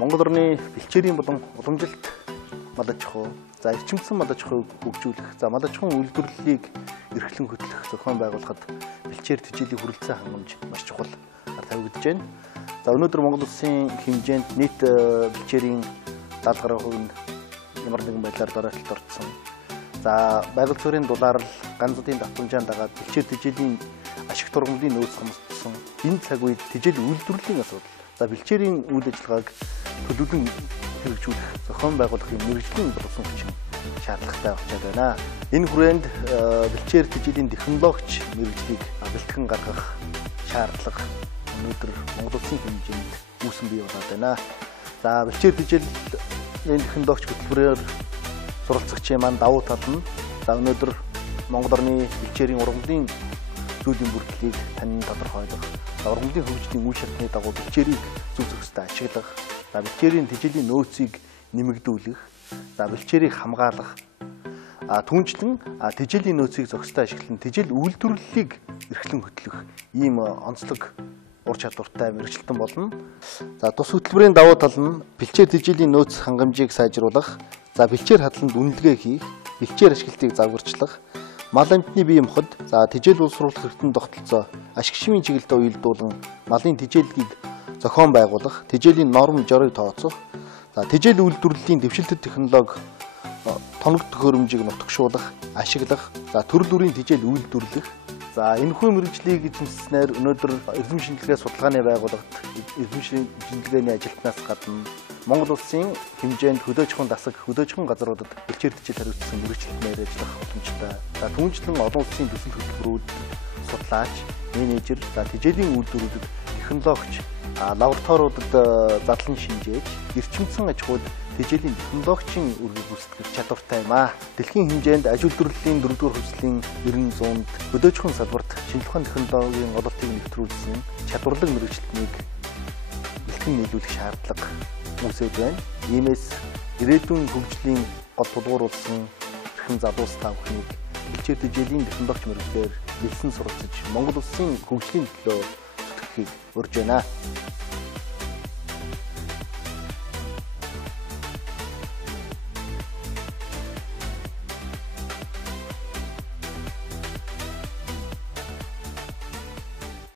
Монгол орны бэлчээрийн болон уламжилт мал аж ахуй, за эрчимсэн мал аж ахуйг хөгжүүлэх, за мал аж ахуйн үйлдвэрлэлийг эрхлэн хөтлөх зохион байгуулахад бэлчээр тэжээлийн хүрэлцээ хангамж маш чухал тавигдж байна. За өнөөдөр Монгол улсын хэмжээнд нийт бэлчээрийн 70% нь ямар нэгэн байдлаар дороотолд орсон. За байгаль суурийн дулаалал, ганцуудын давтамжаанд дагаад бэлчээр тэжээлийн ашиг тургамлын нөөц хомсдсон. Энэ цаг үед тэжээлийн үйлдвэрлэлийн асуудал. За бэлчээрийн үйл ажиллагааг төлөвлөн хэрэгжүүлэх зохион байгуулахын мэргэжлийн болсон хүчин шаардлагатай болчиход байна. Энэ хүрээнд бэлчээр тэжээлийн технологич мэргэжлийг бэлтгэн гаргах шаардлага өнөөдөр Монгол улсын хэмжээнд үүсэн бий болоод байна. За бэлчээр тэжээлийн технологич хөтөлбөрөөр суралцагчийн маань давуу тал нь за өнөөдөр Монгол орны бэлчээрийн ургамлын зүйлийн бүрдлийг тань тодорхойлох, ургамлын хөгжлийн үе шатны дагуу бэлчээрийг зөв зөвхөстэй ашиглах, за бэлчээрийн тэжээлийн нөөцийг нэмэгдүүлэх, за бэлчээрийг хамгаалах, түүнчлэн тэжээлийн нөөцийг зохистой ашиглан тэжээл үйлдвэрлэлийг эрхлэн хөтлөх ийм онцлог ур чадвартай мэргэжилтэн болно. За тус хөтөлбөрийн давуу тал нь бэлчээр тэжээлийн нөөц хангамжийг сайжруулах, за бэлчээр хадланд үнэлгээ хийх, бэлчээр ашиглалтыг загварчлах, мал амтны бие махбод, за тэжээл боловсруулах эрдэнэ тогтолцоо, ашиг шимийн чиглэлд уялдуулан малын тэжээллийг зохион байгуулах, тэжээлийн норм жорыг тооцох, за тэжээл үйлдвэрлэлийн дэвшилтэт технологи тоног төхөөрөмжийг нутагшуулах, ашиглах, за төрөл бүрийн тэжээл үйлдвэрлэх. За энэхүү мэргэжлийг эзэмшснээр өнөөдөр эрдэм шинжилгээ судалгааны байгууллагт эрдэм шинжилгээний ажилтнаас гадна Монгол улсын хэмжээнд хөдөөжихөн дасаг, хөдөөжихөн газруудад бэлчээр тэжээл хариуцсан мэргэжилтнээр ажиллах боломжтой. За түүнчлэн олон улсын төсөл хөтөлбөрүүд судлаач, менежер, за тэжээлийн үйлдвэрүүдэд технологич, лабораториудад задлан шинжээж, эрчимсэн аж ахуйд тэжээлийн технологичийн үргэлж гүйцэтгэх чадвартай юм аа. Дэлхийн хэмжээнд аж үйлдвэрлэлийн 4-р хүслийн 90-100-д хөдөөжихөн салбарт шинжлэх ухааны технологийн ололтыг нэвтрүүлсэн чадварлаг мэргэжилтнийг бэлтгэн нийлүүлэх шаардлага үүсэж байна. Иймээс ирээдүйн хөгжлийн гол тулгуурласан эрхэм залуус та бүхнийг бэлчээр тэжээлийн технологич мэргэжлэр нэлсэн суралцаж Монгол улсын хөгжлийн төлөө зүтгэхийг урьж байна.